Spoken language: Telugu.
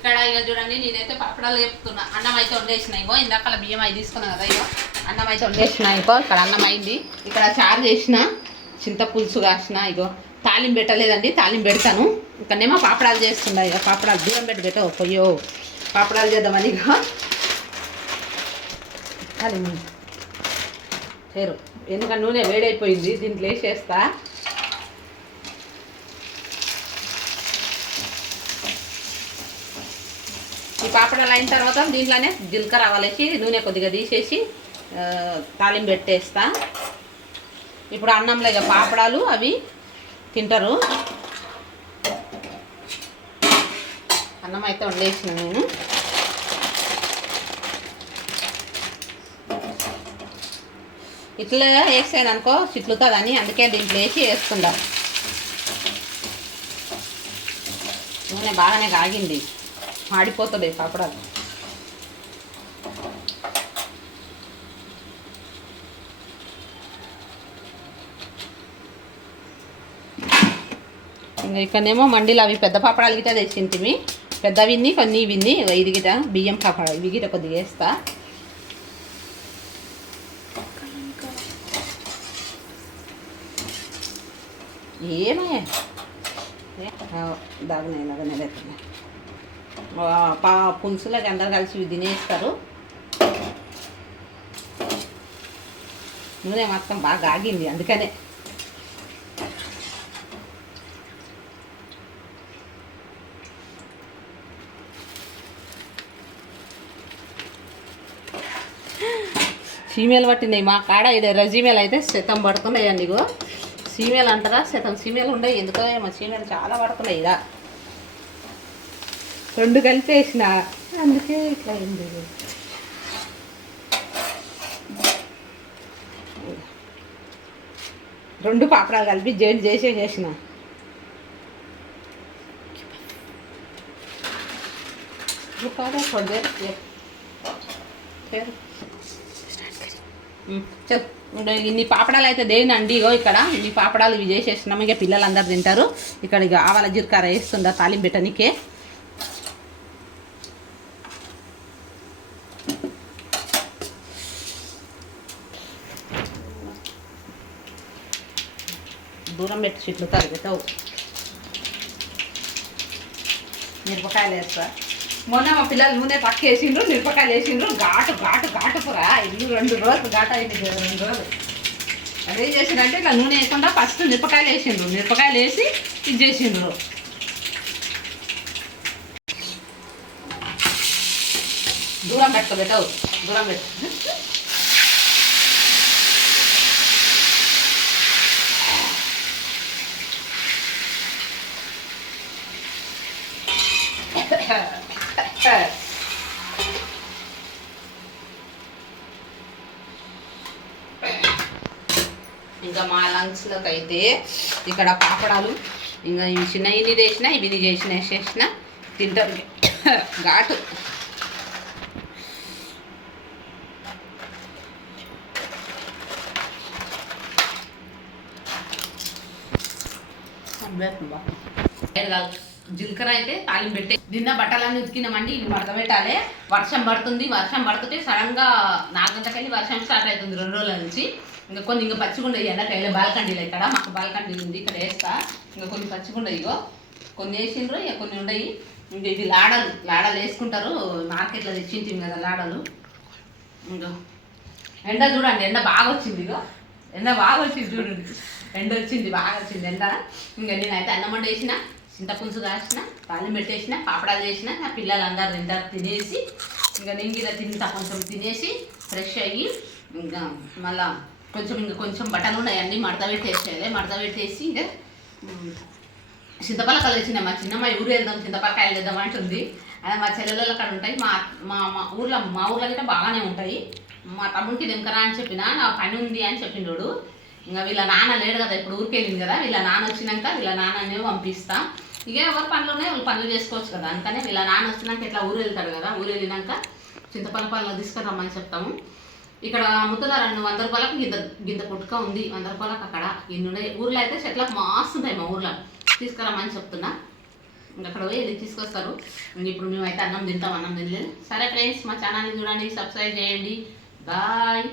ఇక్కడ ఇక చూడండి నేనైతే పాపడాలు వేపుతున్నా. అన్నం అయితే వండేసిన. ఇగో ఇందాక బియ్యం అవి తీసుకున్నాను కదా. ఇగో అన్నం అయితే వండేసిన. ఇగో ఇక్కడ అన్నం అయింది. ఇక్కడ చారు చేసిన, చింత పులుసు కాసిన. ఇగో తాలింపు పెట్టలేదండి, తాలింపు పెడతాను. ఇక్కడనేమో పాపడాలు చేస్తుండ. ఇక పాపడాలు దూరం పెట్టవు పొయ్యో పాపడాలు చేద్దామని. ఇగో తాలింపు చేరు ఎందుకంటే నూనె వేడైపోయింది, దీంట్లో వేసేస్తా. ఈ పాపడాలు అయిన తర్వాత దీంట్లోనే జీలకర్ర ఆవాలేసి నూనె కొద్దిగా తీసేసి తాలింపు పెట్టేస్తా. ఇప్పుడు అన్నంలో ఇక పాపడాలు అవి తింటారు. అన్నం అయితే వండేసిన నేను. ఇట్లా వేసాను అనుకో చిట్లుతుందని, అందుకే దీంట్లో వేసి వేసుకుందాం. నూనె బాగానే కాగింది, మాడిపోతుంది పాపడాలు. ఇంకా ఇక్కడనేమో మండీలు అవి పెద్ద పాపడాలు గిట్ట తెచ్చింటివి. పెద్ద విన్ని కొన్ని విన్ని ఇది గిట బియ్యం పాపడాలు ఇవి గిట కొద్దిగా వేస్తా. ఏమయ్యా దాగనే లాగానే లేకుండా పులుసులకి అందరు కలిసి ఇవి తినేస్తారు. నూనె మొత్తం బాగా ఆగింది అందుకనే. సీమేలు పట్టినాయి మా కాడ. ఇది రజీమేలు అయితే శతం పడుతున్నాయండి. ఇగో సీమేలు అంటారా, శతం సీమేలు ఉన్నాయి. ఎందుకో మా సీమేలు చాలా పడుతున్నాయి. ఇక రెండు కలిపి వేసిన, అందుకే ఇట్లా అయింది. రెండు పాపడాలు కలిపి జైలు చేసేసిన. ఇన్ని పాపడాలు అయితే దేనండి. ఇగో ఇక్కడ ఇన్ని పాపడాలు ఇవి చేసేసినాము. ఇక పిల్లలందరూ తింటారు. ఇక్కడ ఇక ఆవాల జీలకర్ర వేస్తుందా తాలింపు పెట్టనికే. దూరం పెట్టి చిట్లుతారు కదా. మిరపకాయలు వేస్తా. మొన్న మా పిల్లలు నూనె పక్క వేసిండ్రు, మిరపకాయలు వేసిండ్రు. ఘాటు ఘాటు ఘాటు కూర. ఇల్లు 2 రోజులు ఘాటు అయింది. 2 రోజులు అదే చేసిండ్రంటే ఇట్లా నూనె వేయకుండా ఫస్ట్ మిరపకాయలు వేసిండ్రు. మిరపకాయలు వేసి ఇది చేసిండ్రు. దూరం పెట్టుకోబెట్టవు, దూరం పెట్టు. ఇంకా మా లంచ్లోకి అయితే ఇక్కడ పాపడాలు ఇంకా ఇవి చిన్నవి చేసిన, ఇవి వేసేసిన తింటారు. ఘాటు జీలకర్ర అయితే తాలింపు పెట్టే. నిన్న బట్టలన్నీ ఉతికినామండి. ఇవి మడత పెట్టాలి. వర్షం పడుతుంది. వర్షం పడుతుంటే సడన్గా 4 గంటలకెళ్ళి వర్షం స్టార్ట్ అవుతుంది 2 రోజుల నుంచి. ఇంకా కొన్ని ఇంకా పచ్చిగుండయి ఎండకాయలు బాల్కండీలు. ఇక్కడ మాకు బాల్కండీ ఉంది, ఇక్కడ వేస్తా. ఇంకా కొన్ని పచ్చిగుండయి. ఇగో కొన్ని వేసిండ్రు, ఇక కొన్ని ఉండయి. ఇంక ఇది లాడలు వేసుకుంటారు. మార్కెట్లో తెచ్చింటివి కదా లాడలు. ఇంకా ఎండ చూడండి, ఎండ బాగా వచ్చింది. ఇగో ఎండ బాగా వచ్చింది చూడండి, ఎండ వచ్చింది బాగా వచ్చింది ఎండ. ఇంకా నేనైతే అన్నం వండేసిన, చింతపులుసు కాసిన, తాలింపు పెట్టేసిన, పాపడాలు చేసిన. నా పిల్లలందరూ తింటారు. తినేసి ఇంకా నేను గిద తింటా. కొంచెం తినేసి ఫ్రెష్ అయ్యి ఇంకా మళ్ళా కొంచెం బట్టలు ఉన్నాయి, అన్నీ మడత పెట్టేసేయాలి. మడత పెట్టేసి ఇంకా చింతపలకాయలు వచ్చిన మా చిన్నమ్మ ఊరు వెళ్దాం, చింతపలకాయలు వేద్దాం అంటుంది. అదే మా చెల్లెళ్ళ అక్కడ ఉంటాయి. మా ఊర్లో అయితే బాగానే ఉంటాయి. మా తమ్ముడికి దింకరా అని చెప్పిన, నా పని ఉంది అని చెప్పిండు. ఇంకా వీళ్ళ నాన్న లేడు కదా, ఇప్పుడు ఊరికి వెళ్ళింది కదా. వీళ్ళ నాన్న వచ్చినాక వీళ్ళ నాన్ననే పంపిస్తా. ఇక ఎవరు పనులు ఉన్నాయి వాళ్ళు పనులు చేసుకోవచ్చు కదా. అందుకనే వీళ్ళ నాన్న వచ్చినాక ఇట్లా ఊరు వెళ్తాడు కదా. ఊరు వెళ్ళినాక చింతపలకాయలు తీసుకురమ్మని చెప్తాము. ఇక్కడ అమ్ముతున్నారు 100 రూపాయలకు గింత పుట్టుక ఉంది. 100 రూపాయలకు అక్కడ ఇన్ని ఉన్నాయి. ఊర్లో అయితే చెట్లకు మాస్తున్నాయి. మా ఊర్లో తీసుకురమ్మని చెప్తున్నా. ఇంకా అక్కడ పోయి వెళ్ళి తీసుకొస్తారు. ఇప్పుడు మేమైతే అన్నం తింటాం, అన్నం తినలేదు. సరే ఫ్రెండ్స్, మా ఛానల్ని చూడండి, సబ్స్క్రైబ్ చేయండి. బాయ్.